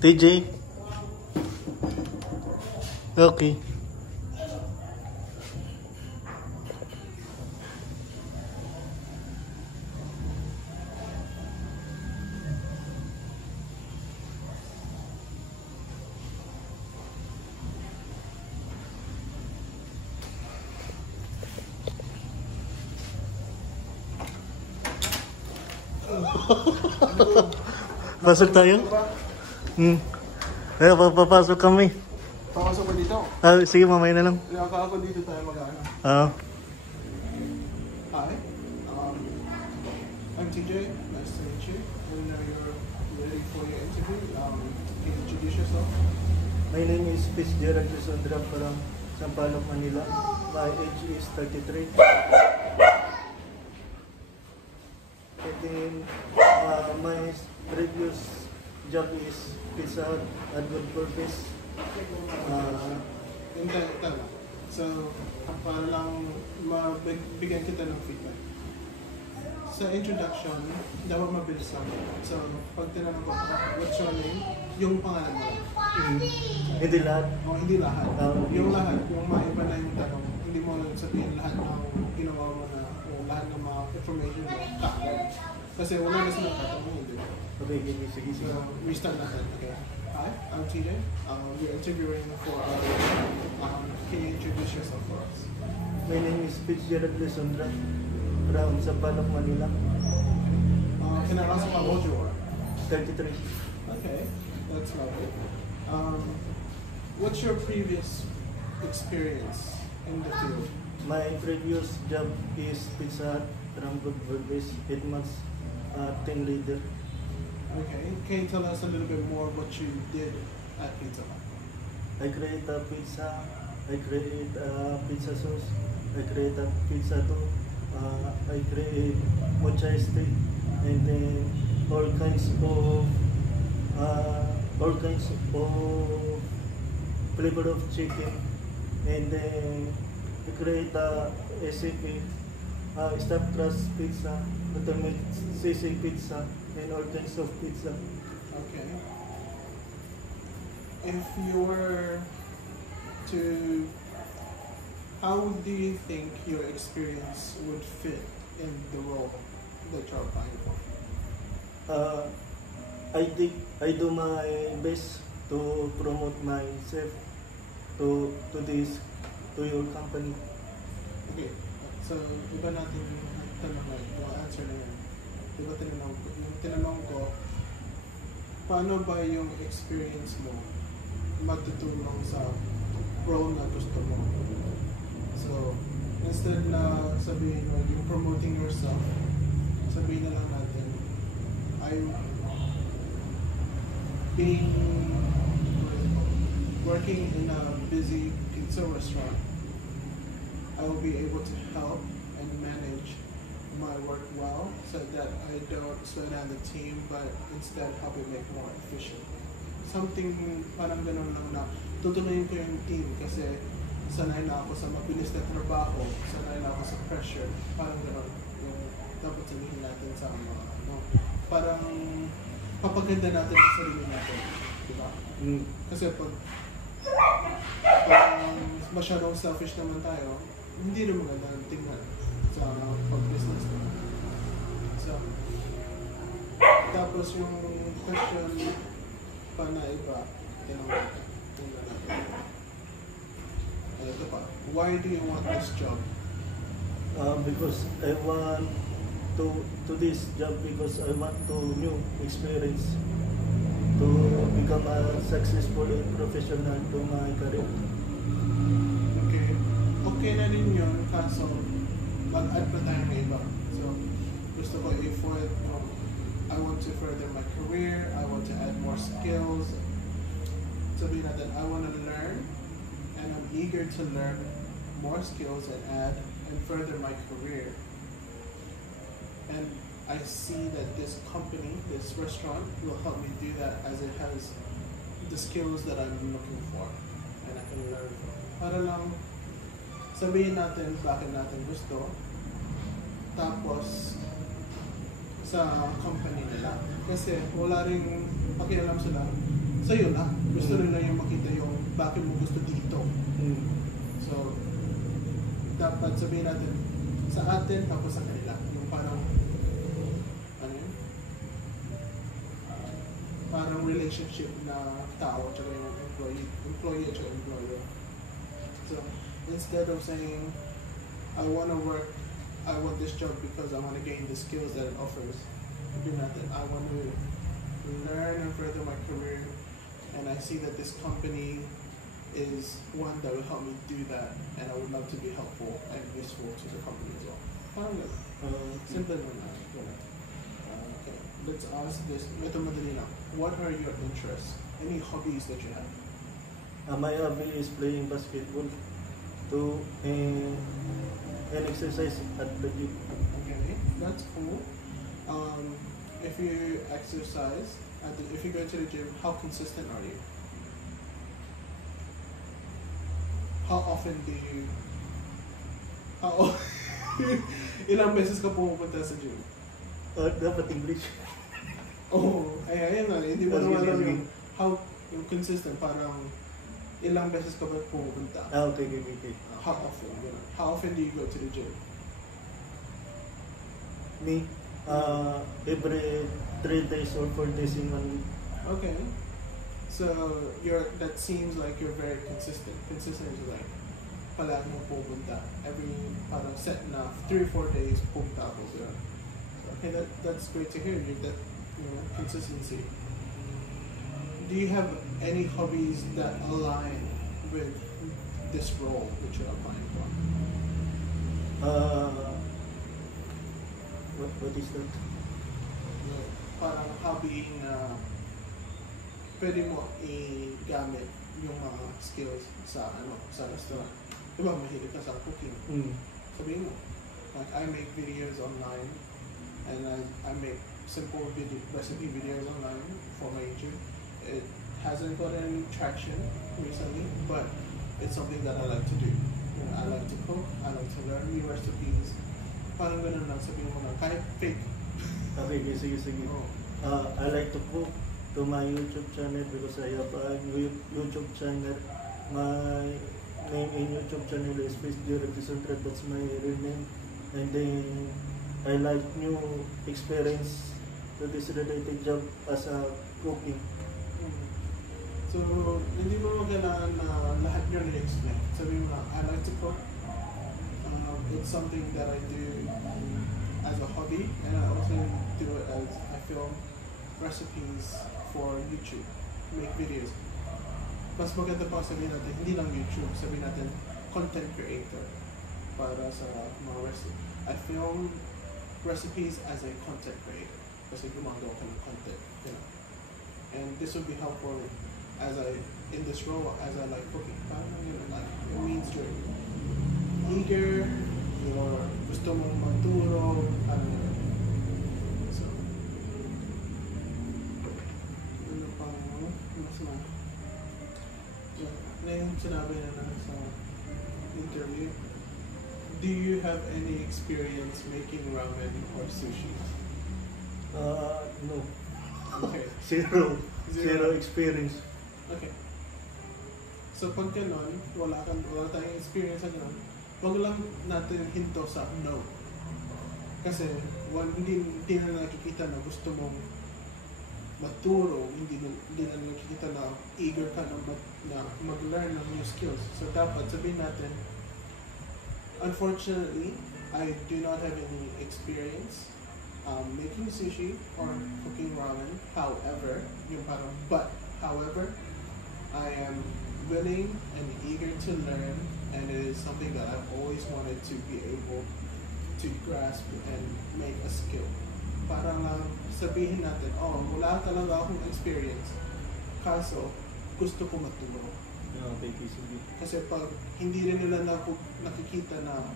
TJ. Okay. Pasok tayo? Kaya papasok kami. Papasok ko dito? Sige, mamaya na lang. Ako dito tayo mag-ano. Hi, I'm TJ. Nice to meet you. We know you're ready for your interview. Can you introduce yourself? My name is Fitzgerald Lisondra from Sampaloc, Manila. My age is 33. And then, my previous job is Pizza Hut at Good Purpose. So, para lang mabigyan kita ng feedback. Sa introduction, dapat mabilis lang. So, pag tinanong ko, what's your name? Yung pangalan mo. Hindi lahat. Hindi lahat. Yung lahat, yung maiba na yung tanong. Hindi mo sabihin lahat ng ginawa mo na o lahat ng mga information mo. Kasi wala na silang tatanong. Okay, sige. So, restart natin. Okay. Hi, I'm TJ. We're interviewing for our can you introduce yourself for us? My name is Fitzgerald Lisondra from Sampaloc, Manila. Can I ask how old you are? 33. Okay, that's lovely. What's your previous experience in the field? My previous job is Pizza Hut from Good Purpose, 8 months team leader. Okay, can you tell us a little bit more what you did at Pizza Hut? I create a pizza, I create a pizza sauce, I create a pizza dough, I create mocha stick, and then all kinds of flavor of chicken, and then I create a recipe, stuffed crust pizza, ultimate sisig pizza, and all kinds of pizza. Okay. If you were to, how do you think your experience would fit in the role that you're applying for? I do my best to promote myself to your company. Okay. So, iba natin ang tanong na yung answer na yun. Diba tinanong ko, paano ba yung experience mo magtutulong sa role na gusto mo? So, instead na sabihin mo, yung promoting yourself, sabihin na lang natin, I'm working in a busy pizza restaurant. I will be able to help and manage my work well so that I don't slow down the team but instead help it make more efficient. Something parang ganun lang na tutuloyin ko yung team kasi sanay na ako sa mabilis na trabaho, sanay na ako sa pressure, parang ganun yung dapat sabihin natin sa mga parang papaganda natin ang sarili natin, di ba? Kasi pag masyadong selfish naman tayo, hindi rin maganda ang tingnan sa pag-business na. So, tapos yung question pa na iba, tingnan natin. Ito pa, why do you want this job? Because I want to this job because I want to new experience to become a successful and professional to my career. Okay na rin yun, kaso mag-add pa tayo ng iba. So, gusto ko I want to further my career, I want to add more skills. Sabihin natin, I want to learn, and I'm eager to learn more skills and add and further my career. And I see that this company, this restaurant, will help me do that as it has the skills that I'm looking for and I can learn from. Para lang sabihin natin bakit natin gusto, tapos sa company nila. Kasi wala ring pakialam sila sa'yo na. Gusto nila yung makita yung bakit mo gusto dito. So, dapat sabihin natin sa atin tapos sa kanila. Yung parang, ano yun? Parang relationship na tao tsaka yung employee at employer. So, instead of saying, I want this job because I want to gain the skills that it offers, sabihin natin, I want to learn and further my career, and I see that this company is one that will help me do that, and I would love to be helpful and useful to the company as well. Parang simple naman. Okay, let's ask this. Ito madali lang. What are your interests? Any hobbies that you have? My hobby is playing basketball and exercise at the gym. Okay, that's cool. If you exercise, if you go to the gym, how consistent are you? How often do you? Ilang beses ka pumupunta sa gym? Dapat English. Oh, ayan na. Hindi mo naman alam Sige. yung how yung consistent. Parang ilang beses ka ba pumupunta? Okay. How often? How often do you go to the gym? Me, every 3 days or 4 days in 1 week. Okay. So that seems like you're very consistent. Consistent is like palagi mo pupunta. Every parang set na 3-4 days pupunta ako. So, okay, that's great to hear. That consistency. Do you have any hobbies that align with this role that you're applying for? What is that? Parang hobby na pwede mo i-gamit yung mga skills sa restaurant. Diba mahilig ka sa cooking? Sabihin mo, like I make videos online and I make simple recipe videos online for my YouTube. It hasn't got any traction recently, but it's something that I like to do. I like to cook, I like to learn new recipes. Parang ganun lang, sabihin mo na, kahit fake. Okay, sige. Oh. I like to cook to my YouTube channel because I have a YouTube channel. My name in YouTube channel is Fish Direction Trend. That's my real name. And then I like new experience to this related job as a cooking. So, hindi mo kailangan na lahat yun i-explain. Sabihin mo na, I like to cook. It's something that I do as a hobby, and I also do it as I film recipes for YouTube, make videos. Mas maganda pa sabihin natin, hindi lang YouTube, sabihin natin content creator para sa mga recipe. I film recipes as a content creator kasi gumagawa ko ng content, And this would be helpful in this role as I like cooking. Parang like, it means you're eager, or gusto mong maturo, So, ano pang mas na yung sinabi na sa interview. Do you have any experience making ramen or sushi? No. Okay. Zero experience. Okay. So pag gano'n, wala tayong experience sa gano'n, wag lang natin hinto sa no. Kasi hindi na nakikita na gusto mong maturo, hindi na nakikita na eager ka na mag-learn ng new skills. So dapat sabihin natin, unfortunately, I do not have any experience making sushi or cooking ramen. However, I am willing and eager to learn, and it is something that I've always wanted to be able to grasp and make a skill. Para lang sabihin natin, wala talaga akong experience, kaso gusto ko maturo. Okay, sige. Kasi pag hindi rin nila nakikita na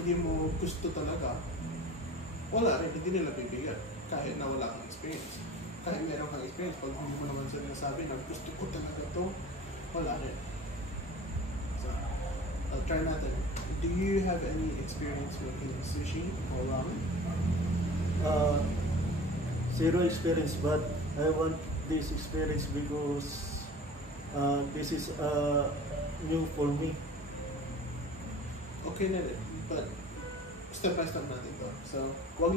hindi mo gusto talaga, wala rin, hindi nila bibigyan kahit na wala kang experience. Kahit meron kang experience, pag hindi mo naman sila nasabi na gusto ko talaga to, wala rin. So, try natin. Do you have any experience making sushi or ramen? Zero experience, but I want this experience because this is new for me. Okay na rin, but step by step natin to. So, wag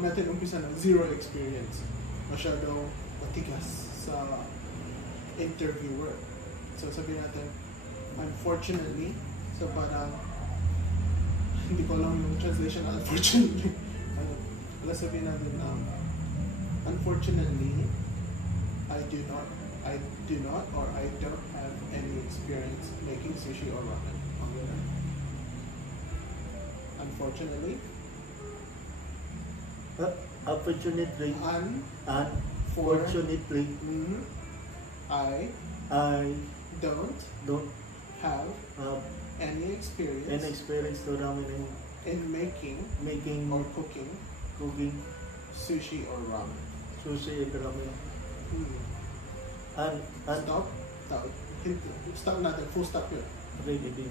natin umpisa ng zero experience. Masyadong matigas sa interviewer. So, sabihin natin, unfortunately, so parang, hindi ko alam yung translation, unfortunately. Wala sabihin natin, unfortunately, I do not or I don't have any experience making sushi or ramen. Unfortunately. Unfortunately. Unfortunately. I don't have any experience to ramen in making or cooking sushi or ramen. Sushi and ramen. And stop natin, full stop yun. Really.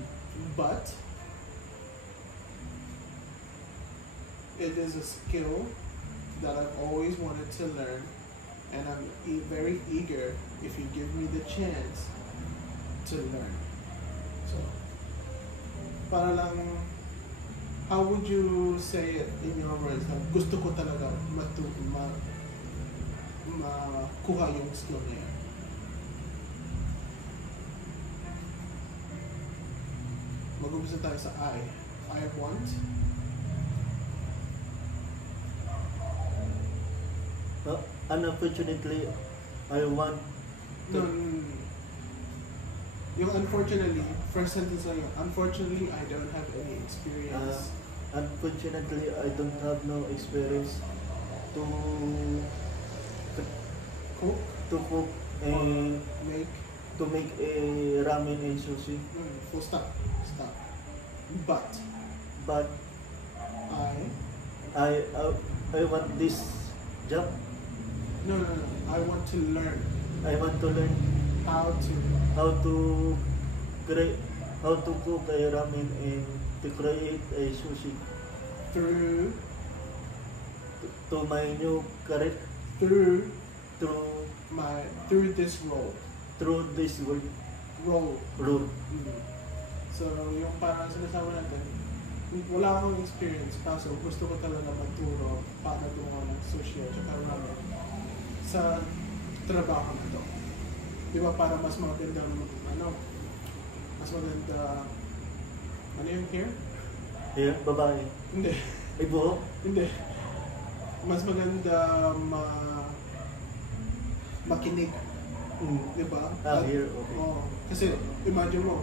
But it is a skill that I've always wanted to learn, and I'm very eager if you give me the chance to learn. So, para lang, how would you say it in your words? Gusto ko talaga makuha yung skill na yan. Mag-umpisa tayo sa I want. Unfortunately, I want to... No. Yung unfortunately, first sentence lang yun. Unfortunately, I don't have any experience. Unfortunately, I don't have no experience to cook and make a ramen and sushi. Full stop. But I want this job. No. I want to learn how to cook a ramen and to create a sushi through my new career, through this role. So yung parang sinasabi natin, wala akong experience kaso gusto ko talaga magturo paano gumawa ng sushi at saka ramen sa trabaho na to. Di ba para mas maganda yung hair? Hair? Babae? Hindi. Ay buhok? Hindi. Mas maganda makinig. Di ba? Hair, okay. Kasi imagine mo,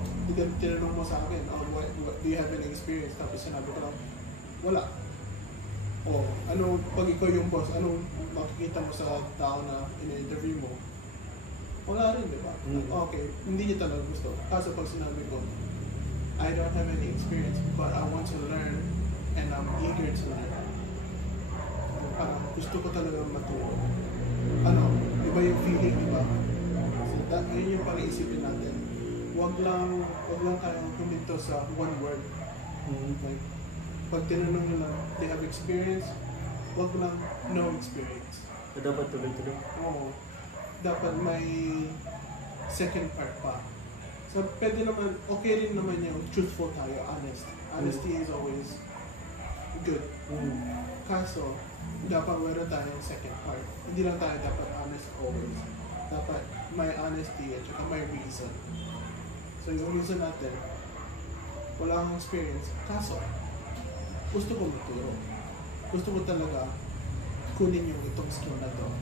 tinanong mo sa akin, what do you have any experience? Tapos sinabi ko lang, wala. Pag ikaw yung boss, anong makikita mo sa tao na in-interview mo? Wala rin, di ba? Okay, hindi niya talaga gusto. Kaso pag sinabi ko, I don't have any experience, but I want to learn and I'm eager to learn. Gusto ko talaga maturo. Iba yung feeling, di ba? So, yun yung parang isipin natin. Wag lang tayong huminto sa one word. Like, pag tinanong nila, they have experience, wag lang no experience. Dapat tuloy-tuloy. Oo. Dapat may second part pa. So, pwede naman, okay rin naman yung truthful tayo, honest. Honesty is always good. Kaso, dapat meron tayong second part. Hindi lang tayo dapat honest always. Dapat may honesty at saka may reason. So, yung reason natin, wala akong experience. Kaso, gusto ko maturo. Gusto ko talaga kunin yung itong skill na to.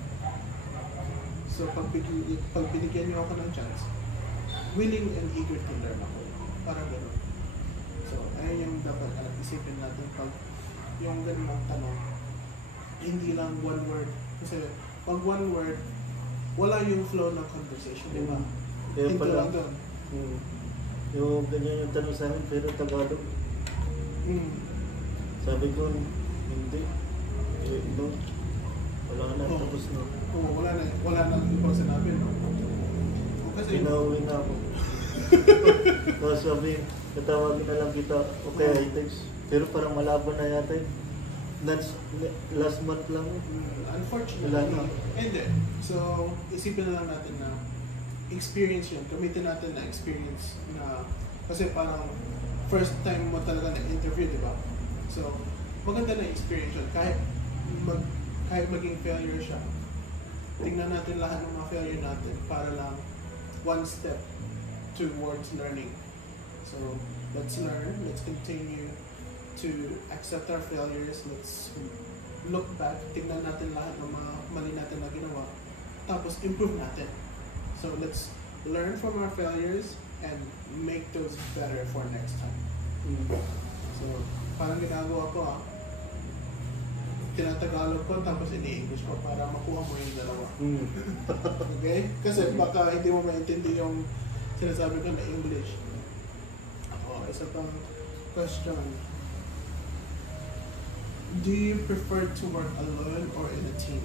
So, pag binigyan niyo ako ng chance, willing and eager to learn ako. Parang gano'n. So, ayun yung dapat isipin natin pag yung ganun tanong, hindi lang one word. Kasi pag one word, wala yung flow ng conversation, di ba? Kaya Hinto pala, lang doon. yung ganyan yung tanong sa akin, pero Tagalog. Sabi ko, hindi. No. Wala na, tapos na. Wala na ibang sinabi, no? Kasi pinauwi na ako. Tapos sabi, tatawagin na lang kita, okay, I text. Pero parang malabo na yata yun. That's last month lang. Unfortunately, Wala na. hindi. So, isipin na lang natin na experience yun. Gamitin natin na experience na kasi parang first time mo talaga na-interview, di ba? So, maganda na experience yun. Kahit maging failure siya, tingnan natin lahat ng mga failure natin para lang one step towards learning. So, let's learn, let's continue to accept our failures, let's look back, tingnan natin lahat ng mga mali natin na ginawa, tapos improve natin. So, let's learn from our failures and make those better for next time. So, parang ginagawa ko tinatagalog ko tapos ini-English ko para makuha mo yung dalawa. Okay? Kasi baka hindi mo maintindihan yung sinasabi ko na English. Isa pang question. Do you prefer to work alone or in a team?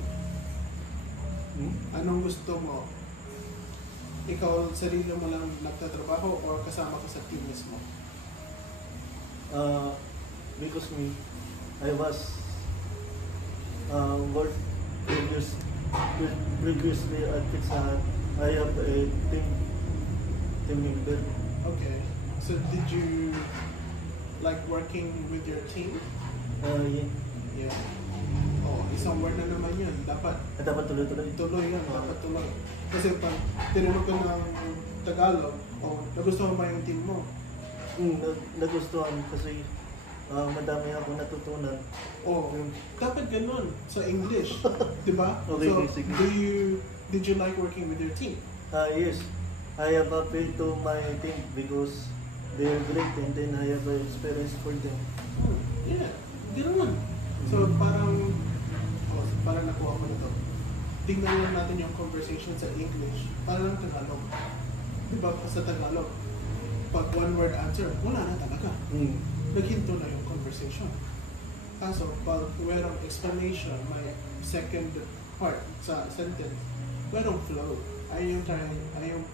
Anong gusto mo? Ikaw, sarili mo lang nagtatrabaho or kasama ka sa team mismo? Because me, I was work previously at Pizza Hut. I have a team member. Okay. So did you like working with your team? Yeah. Yeah. Oh, isang word na naman yun. Dapat Dapat tuloy-tuloy. tuloy yan. Dapat tuloy. Kasi pag tinanong ka ng Tagalog, nagustuhan ba yung team mo? Nagustuhan kasi madami ako natutunan. Dapat ganun sa English. Diba? Okay, So, sige. did you like working with your team? Yes, I have appealed to my team because they are great and then I have experience for them. Yeah, ganoon. So parang nakuha ko na to. Tingnan lang natin yung conversation sa English. Parang Tagalog. Diba sa Tagalog? Pag one word answer, wala na talaga. Naghinto na yung conversation. Kaso pag merong explanation, may second part sa sentence, merong flow. Ay yung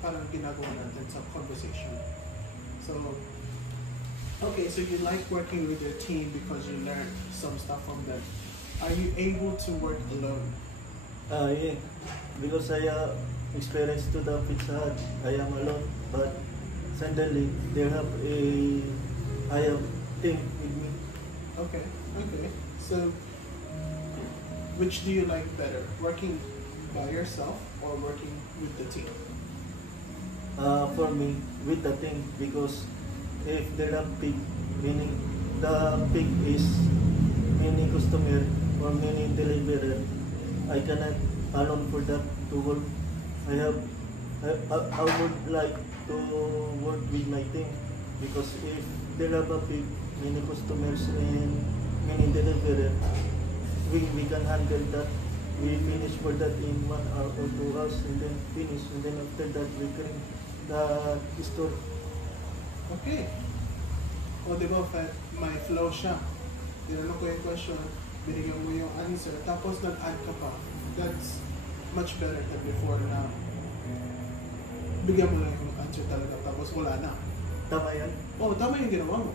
parang ginagawa natin sa conversation. So, okay, so you like working with your team because you learned some stuff from them. Are you able to work alone? Yeah, because I have experience to the Pizza Hut. I am alone, but suddenly I have team with me. Okay. So, which do you like better? Working by yourself or working with the team? For me, with the team, because if there are peak, meaning the peak is many customer or many deliverer, I cannot alone for that to work. I would like to work with my team because if there are a peak, many customers and many deliverer, we can handle that. We finish for that in 1 hour or 2 hours and then finish, and then after that we clean the store. Okay. O diba, may flow siya. Tinanong ko yung question, binigyan mo yung answer, tapos nag-add ka pa. That's much better than before na bigyan mo lang yung answer talaga, tapos wala na. Tama yan? Tama yung ginawa mo.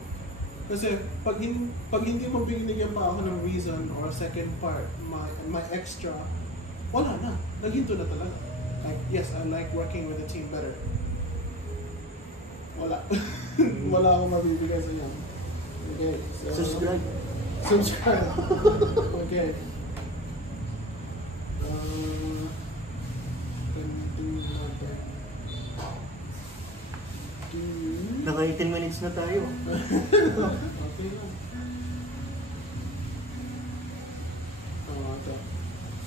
Kasi pag hindi mo binigyan pa ako ng reason or second part, my extra, wala na. Naghinto na talaga. Like, yes, I like working with the team better. Wala. Wala akong mabibigay sa inyo. Okay. So, Subscribe. Okay. Continue natin. Naka 18 minutes na tayo. Okay lang.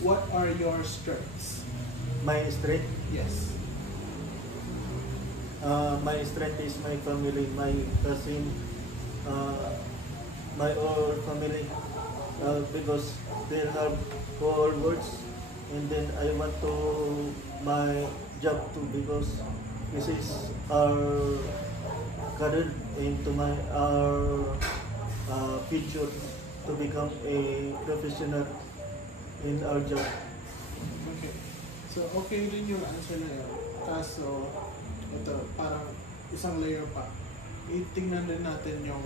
What are your strengths? My strength? Yes. My strength is my family, my cousin, my whole family, because they have all works, and then I want to my job too because this is our career into our future to become a professional in our job. Okay. So, okay rin yung answer na yun. Kaso, ito, parang isang layer pa. Itingnan din natin yung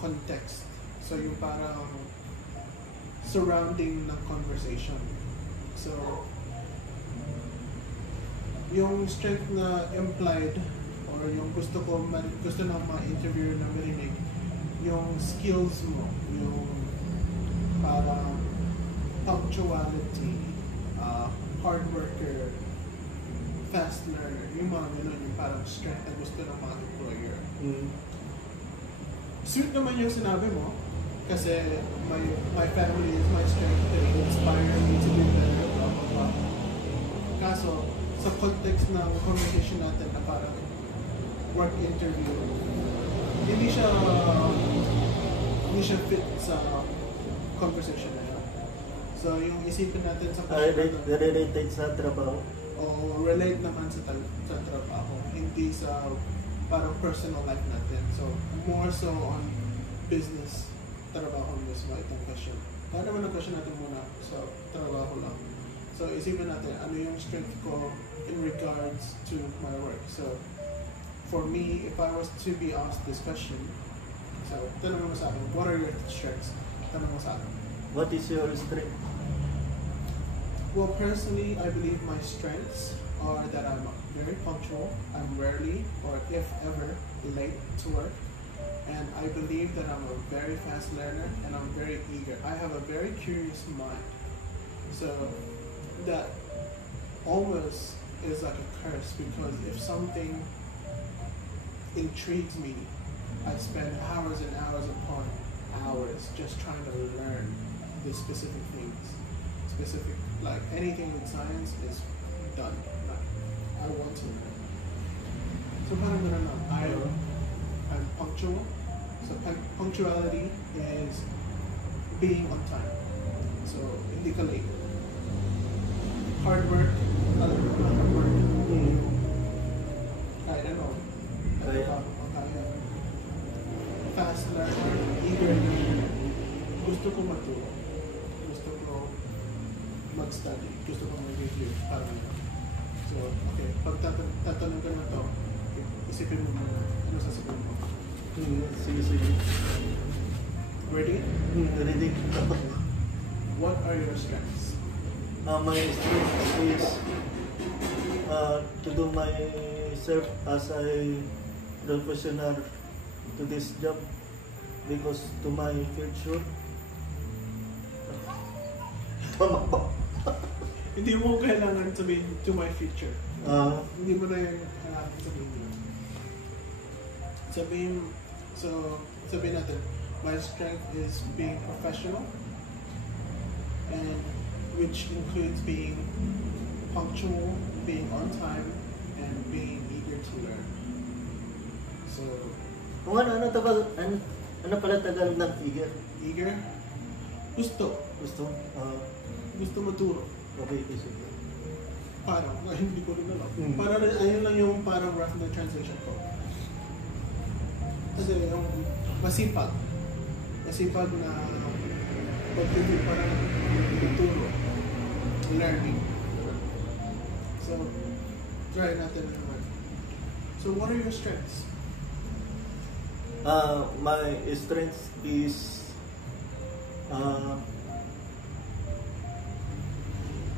context. So, yung parang surrounding ng conversation. So, yung strength na implied or yung gusto ng mga interviewer na marinig, yung skills mo, yung parang punctuality, hard worker, fast learner, yung mga ganun, yung parang strength na gusto ng mga employer. Sweet naman yung sinabi mo, kasi my family is my strength, they inspire me to be better, blah, blah, blah. Kaso, sa context ng conversation natin na parang work interview, hindi siya fit sa conversation na yun. So, yung isipin natin sa related sa trabaho. O relate naman sa trabaho, hindi sa parang personal life natin. So, more so on business, trabaho mismo itong question. Kaya naman ang question natin muna sa trabaho lang. So, isipin natin, ano yung strength ko in regards to my work. So, for me, if I was to be asked this question, so, tanong mo sa akin, what are your strengths? Tanong mo sa akin. What is your strength? Well, personally, I believe my strengths are that I'm very punctual. I'm rarely, or if ever, late to work. And I believe that I'm a very fast learner and I'm very eager. I have a very curious mind. So that almost is like a curse, because if something intrigues me, I spend hours and hours upon hours just trying to learn the specific things. Like anything with science is done. Like, I want to learn. So parang ganun lang. I'm punctual. So punctuality is being on time. So hindi ka late. Hard work. Hard work. I don't know. Fast learner. Eager. Gusto ko maturo. Gusto ko mag-study. Gusto ko mag-review. Parang yun. So, okay. Pag tatanong ka na to, isipin mo muna. Ano sasipin mo? Sige. Ready? Ready. What are your strengths? My strength is to do myself as a professional to this job, because to my future. Tama ba? Hindi mo kailangan sabihin to my future. Hindi mo na yung kailangan sabihin. Sabihin natin, my strength is being professional, and which includes being punctual, being on time, and being eager to learn. So, Kung ano pala tagal ng eager? Eager? Gusto maturo. Okay, sige. Parang, hindi ko rin alam. Parang, ayun lang yung parang rough na translation ko. Kasi yung masipag na pag-review, parang ituro, learning. So, try natin naman. So, what are your strengths? My strength is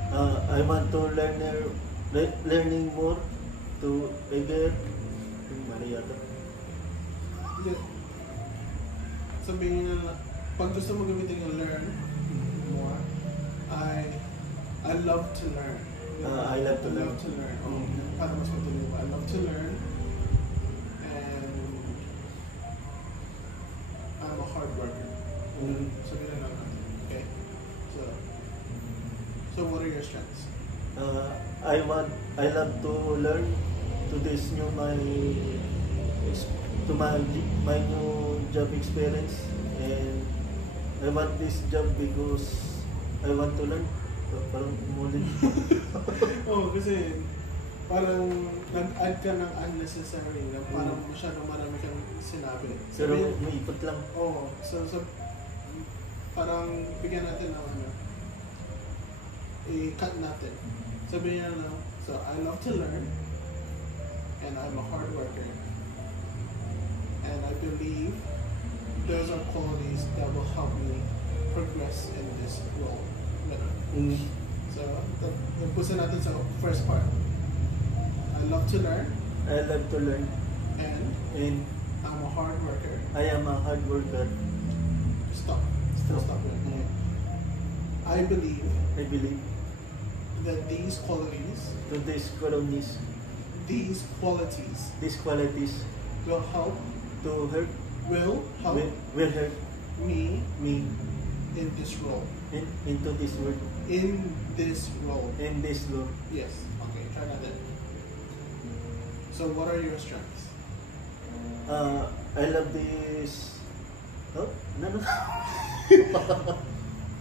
I want to learning more to eager. Sabihin na, pag gusto mo gamitin yung learn more, I love to learn. I love to learn. Para mas matuloy mo. I love to learn, and I'm a hard worker. Sabihin na natin. Okay? So what are your strengths? I love to learn to this new my new job experience, and I want this job because I want to learn. Parang umulit. Kasi parang nag-add ka ng unnecessary na parang masyadong marami kang sinabi. Pero may ipot lang. So parang bigyan natin ng i-cut natin. Sabihin niya lang, so I love to learn, and I'm a hard worker, and I believe those are qualities that will help me progress in this role. Ganun. Mm. So, umpisa natin sa first part. I love to learn I love to learn and and I'm a hard worker. I am a hard worker. Stop. Stop. Mm. I believe I believe that these qualities to these qualities will help to help will help me me in this role. into this world, In this role. in this law. Yes. Okay, try that then. So what are your strengths? I love this. Oh, no.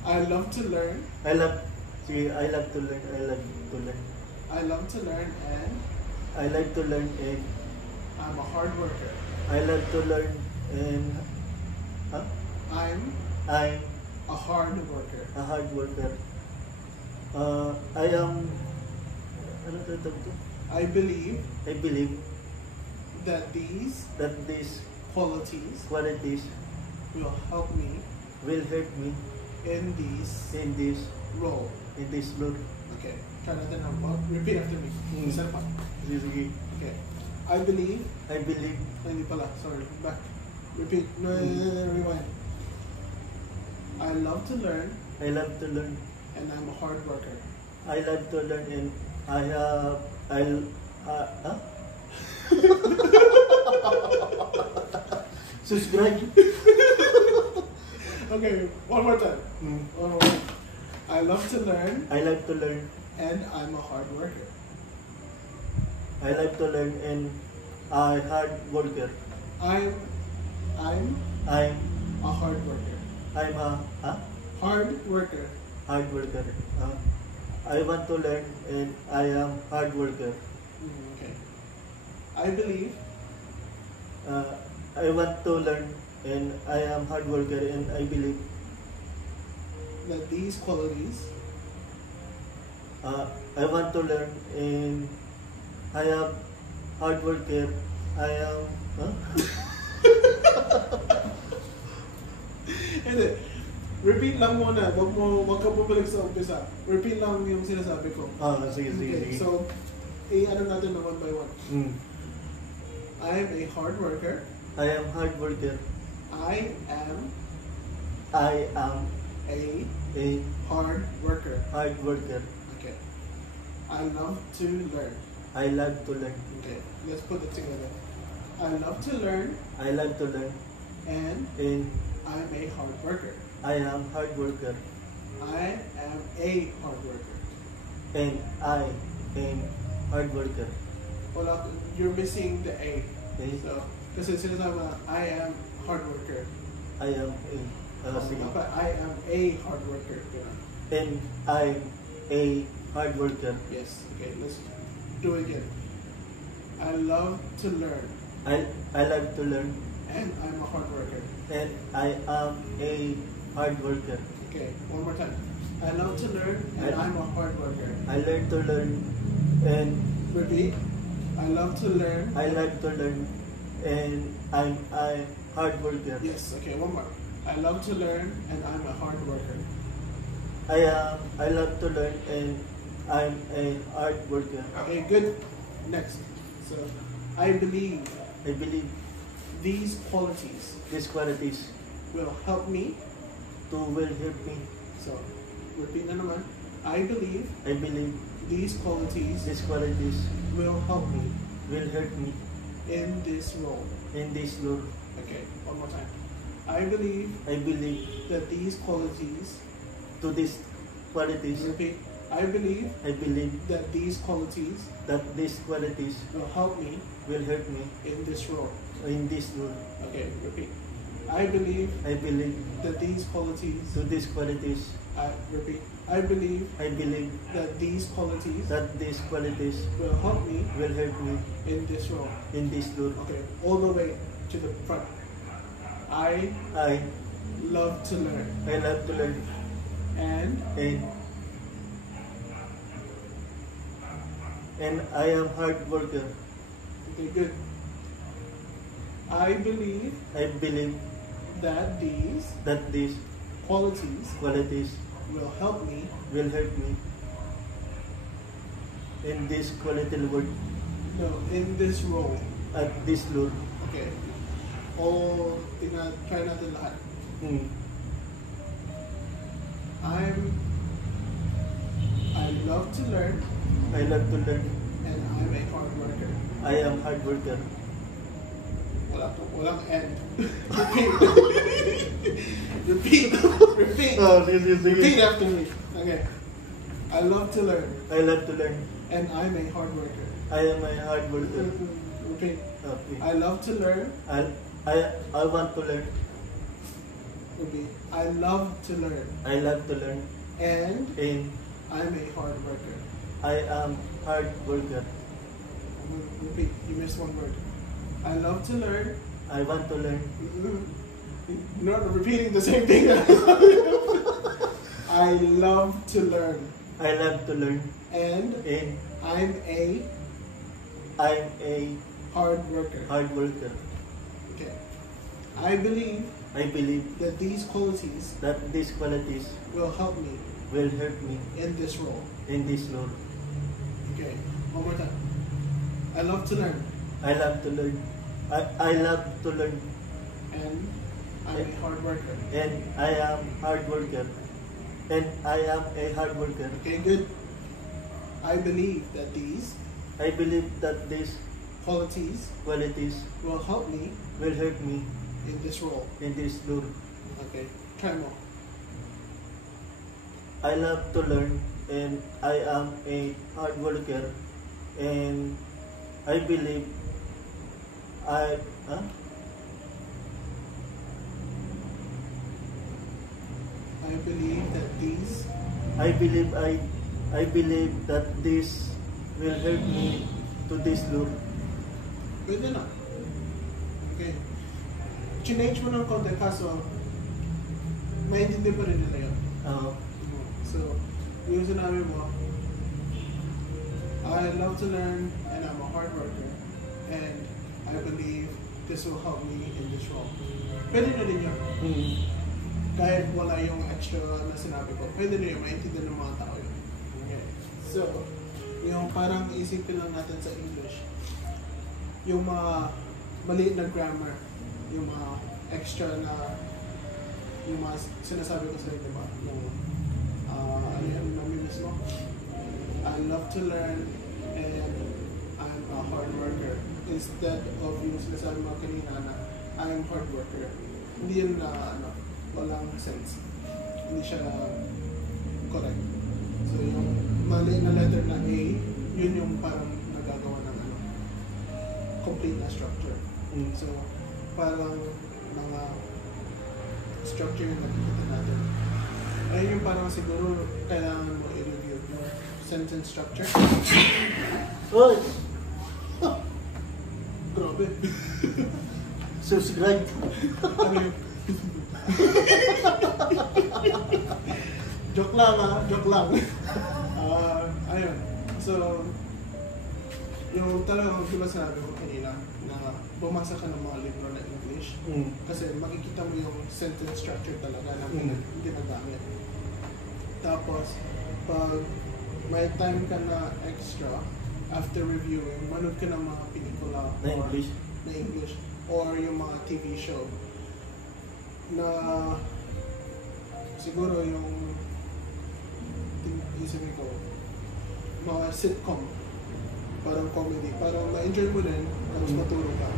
I love to learn. I love. See, I love to learn. I love to learn. I love to learn and I like to learn and I'm a hard worker. I love to learn and I'm I'm a hard worker. a hard worker. I am. Ano to? I believe I believe that these that these qualities qualities will help me will help me in in this role. law. Okay, try that then. Repeat after me. Isa pa. Sige. Okay. I believe. I believe Hindi pala. Sorry. Back. Repeat. No, rewind. I love to learn I love to learn. and I'm a hard worker. I love to learn and I have subscribe. Okay, one more time. One more time. I love to learn I love to learn. and I'm a hard worker. I love to learn and I hard worker. I'm I'm a hard worker. I'm a Hard worker. hard worker. I want to learn and I am hard worker. Okay. I believe I want to learn and I am hard worker and I believe that these qualities I want to learn and I am hard worker. I am Hindi. Repeat lang muna. Wag ka bumalik sa umpisa. Repeat lang yung sinasabi ko. sige. Okay, so, ano natin na one by one. I am a hard worker. I am hard worker. I am I am a a hard worker. hard worker. Okay. I love to learn. I love to learn. Okay, let's put it together. I love to learn I love to learn and and I'm a hard worker. I am hard worker I am a hard worker. and I am hard worker. Wala, you're missing the A. Okay? So, kasi sinasabi na, I am hard worker. I am sige. Dapat, I am a hard worker. Ganun. And I'm a hard worker. Yes, okay, let's do it again. I love to learn I love to learn and I'm a hard worker. and I am a hard worker. Okay, one more time. I love to learn and I'm a hard worker. I learn to learn and Repeat. I love to learn. I like to learn and I'm a hard worker. Yes, okay, one more. I love to learn and I'm a hard worker. I love to learn and I'm a hard worker. Okay, good. Next. So, I believe I believe these qualities these qualities will help me. will help me. So, repeat na naman. I believe I believe these qualities these qualities will help me will help me in this role. in this law. Okay, one more time. I believe I believe that these qualities, to these qualities. repeat. I believe I believe that these qualities that these qualities will help me will help me in this role. in this law. Okay, repeat. I believe I believe that these qualities, to these qualities. repeat. I believe I believe that these qualities that these qualities will help me will help me in this role. in this law. Okay, all the way to the front. I I love to learn love to learn and and I am hard worker. okay, good. I believe I believe that these that these qualities qualities will help me will help me in this quality work in this role. at this Lord. Okay. Try natin lahat. Mm. I love to learn, I love to learn. and I'm a hard worker. I am hard worker. Walang end. Repeat. Repeat. Repeat. Repeat after me. Okay. I love to learn, I love to learn. and I'm a hard worker. I am a hard worker. Repeat. Okay. I love to learn. I want to learn. Repeat. I love to learn, I love to learn. and And I'm a hard worker. I am hard worker. Repeat. You missed one word. I love to learn. I want to learn. You're not repeating the same thing. I love to learn, I love to learn. and And I'm a I'm a hard worker. hard worker. Okay. I believe I believe that these qualities that these qualities will help me will help me in this role. in this Lord. Okay. One more time. I love to learn, I love to learn. I love to learn. and I'm a hard worker. And I am hard worker. And I am a hard worker. Okay, good. I believe that these I believe that these qualities qualities will help me will help me in this role. in this Lord. Okay. Try more. I love to learn, and I am a hard worker, and I believe I huh? I believe that these I believe that this will help me to this Lord. pwede na. Okay. Chinage mo ng konti kaso maintindihan pa rin nila yun. So, yung sinabi mo, I love to learn and I'm a hard worker and I believe this will help me in this role. Pwede na din yun. Kahit wala yung extra na sinabi ko, pwede na yun, maintindihan ng mga tao yun. Okay. So, yung parang isipin lang natin sa English, yung mga maliit na grammar, yung mga extra na, yung mga sinasabi ko sa'yo, diba? Yung, ano yan, namimiss mo? I love to learn and I'm a hard worker. Instead of yung sinasabi mo kanina na I'm hard worker, hindi yun na, walang sense. Hindi siya correct. So yung mali na letter na A, yun yung parang nagagawa ng complete na structure. So parang mga structure yung nakikita natin. Ayun yung parang siguro kailangan mo i-review yung sentence structure. Oh, Grabe. subscribe. Ano yun? Joke lang ha, joke lang. Ayun. So, yung talagang di ba sinabi ko kanina na bumasa ka ng mga libro na English kasi makikita mo yung sentence structure talaga na ginagamit. Tapos, pag may time ka na extra, after reviewing, manood ka ng mga pelikula Na English. or yung mga TV show na siguro yung isipin ko mga sitcom, parang comedy, parang ma-enjoy mo din tapos matulog ka.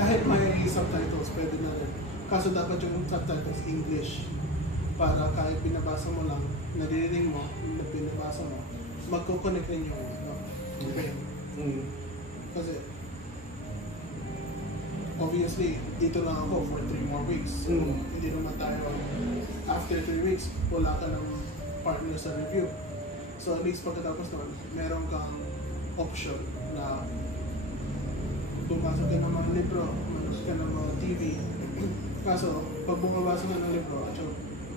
Kahit may subtitles, pwede na rin. Kaso dapat yung subtitles English para kahit binabasa mo lang, naririnig mo, binabasa mo, magkoconnect rin yung brain. Kasi obviously, dito lang ako for 3 more weeks. So, hindi naman tayo, after 3 weeks, wala ka ng partner sa review. So, at least pagkatapos naman, meron kang option na bumasa ka ng mga libro, manood ka ng mga TV. Kaso, pag bumabasa ka ng libro at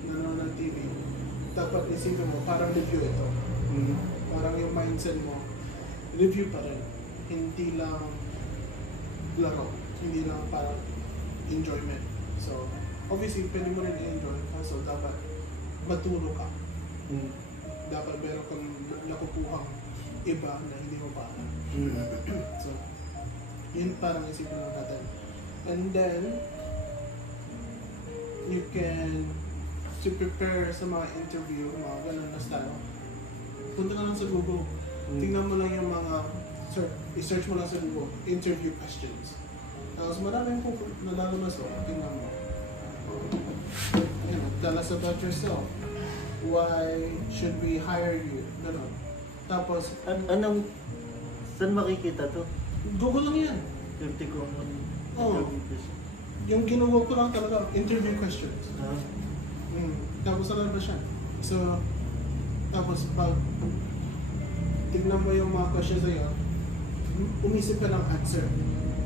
nanonood ng TV, dapat isipin mo, parang review ito. Parang yung mindset mo, review pa rin. Hindi lang laro. Hindi lang parang enjoyment. So, obviously, pwede mo rin i-enjoy, kaso dapat matulog ka. Mm. Dapat meron kang nakukuhang iba na hindi mo pa alam. So, yun parang isipin lang natin. And then, you can, to prepare sa mga interview, mga ganun na style, punta ka lang sa Google. Tingnan mo lang yung mga, i-search mo lang sa Google, interview questions. Tapos maraming kung nalalabas o, tingnan mo. Tell us about yourself. Why should we hire you? Ganun. Tapos, Anong, saan makikita to? Google lang yan. 50 common Oo. interview questions. Yung ginugol ko lang talaga, interview questions. Ah. Tapos lalabas siya. So, tapos pag tignan mo yung mga questions na yun, umisip ka ng answer.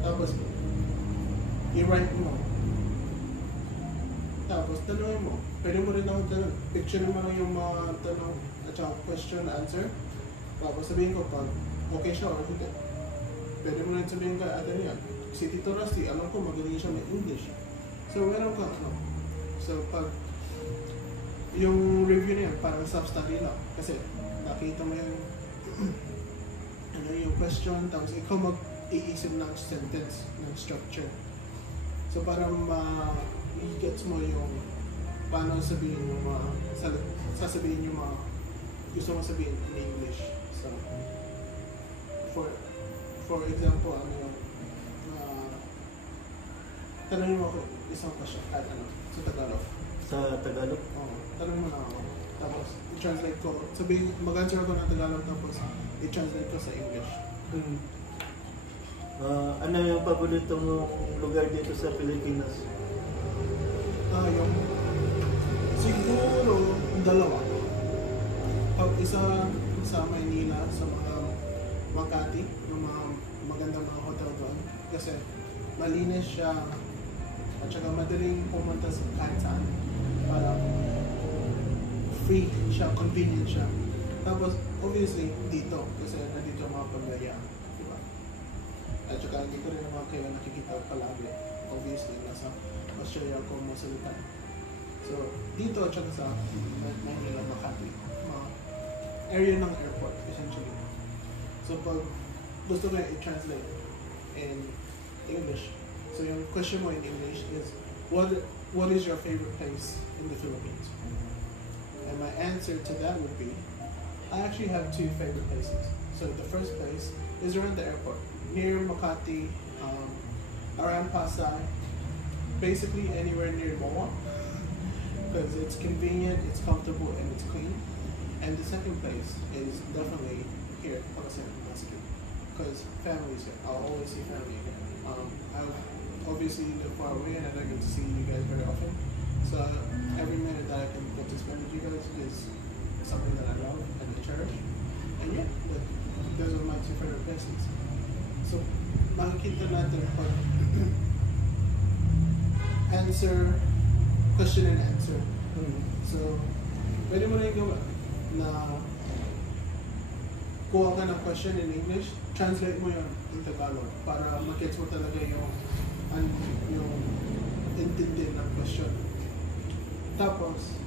Tapos, i-write mo. Tapos, tanongin mo. Pwede mo rin ako tanong. Picture mo lang yung mga tanong at saka question, answer. Tapos sabihin ko pag okay siya or hindi. Pwede mo rin sabihin ka, ano yan. Si Tito Rusty, alam ko magaling siya ng English. So, meron ka, ano. So, pag yung review na yan, parang self-study lang. Kasi, nakita mo yung ano yung question, tapos ikaw mag-iisip ng sentence, ng structure. So, parang i-gets mo yung paano sabihin yung mga, sasabihin yung mga gusto mo sabihin in English. So, for example, ano yung tanongin mo ako isang question at ano, sa Tagalog. Sa Tagalog? Oo, tanongin mo na ako. Tapos, i-translate ko. Sabihin, mag-answer ako ng Tagalog tapos i-translate ko sa English. Ano yung paborito mong lugar dito sa Pilipinas? Yung siguro dalawa. Pag isa sa Maynila, sa mga Makati, yung mga magandang mga hotel doon. Kasi malinis siya at saka madaling pumunta sa kahit saan. Parang free siya, convenient siya. Tapos obviously dito, kasi nandito ang mga pamilya. Diba? At saka hindi ko rin naman kayo nakikita palagi. Obviously, nasa Australia ako masalita. So, dito at saka sa Manila, Makati, mga area ng airport, essentially. So, pag gusto mo i-translate in English, so yung question mo in English is, what is your favorite place in the Philippines? And my answer to that would be, I actually have two favorite places. So, the first place is around the airport, near Makati, around Pasay, basically anywhere near MOA, because it's convenient, it's comfortable, and it's clean. And the second place is definitely here, Pangasinan, because families here. I'll always see family here. I obviously live far away and I don't get to see you guys very often. So every minute that I can get to spend with you guys is something that I love and I cherish. And yeah, those are my two favorite places. So makikita natin pag answer, question and answer. So, pwede mo na yung gawa na kuha ka ng question in English, translate mo yun in Tagalog para mag-gets mo talaga yung intindi ng question. Tapos,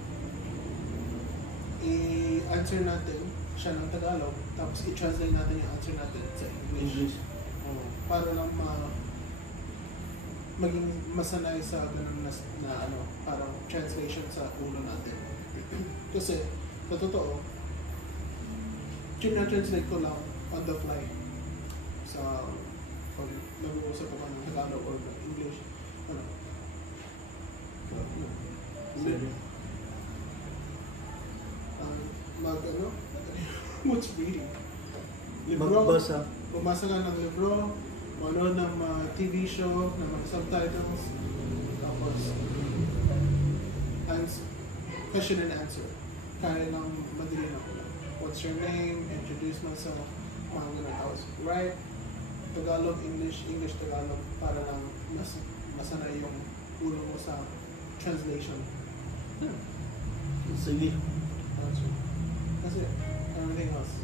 i-answer natin siya ng Tagalog, tapos i-translate natin yung answer natin sa English. Para lang maging masanay sa ganun na ano, parang translation sa ulo natin. Kasi, sa totoo, translate ko lang on the fly. Sa pag nag-uusap ako ng Tagalog or English, ano. What's reading? Magbasa. Bumasa ka ng libro, manood ng TV show, ng mga subtitles, tapos question and answer. Kaya lang madali na ako. What's your name? Introduce myself. Mga ganun. Tapos write Tagalog, English, English, Tagalog para lang masanay yung ulo mo sa translation. Sige. That's it. Everything else.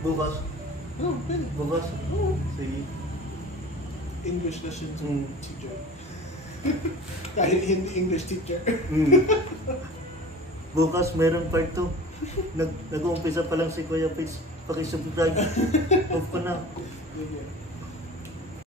Bukas? No, pwede. Bukas? Oo. Sige. English lesson to TJ. Kahit hindi English teacher. Bukas meron part 2. Nag-uumpisa pa lang si Kuya Pitch. Pakisubscribe. Off ko na. Yun yun.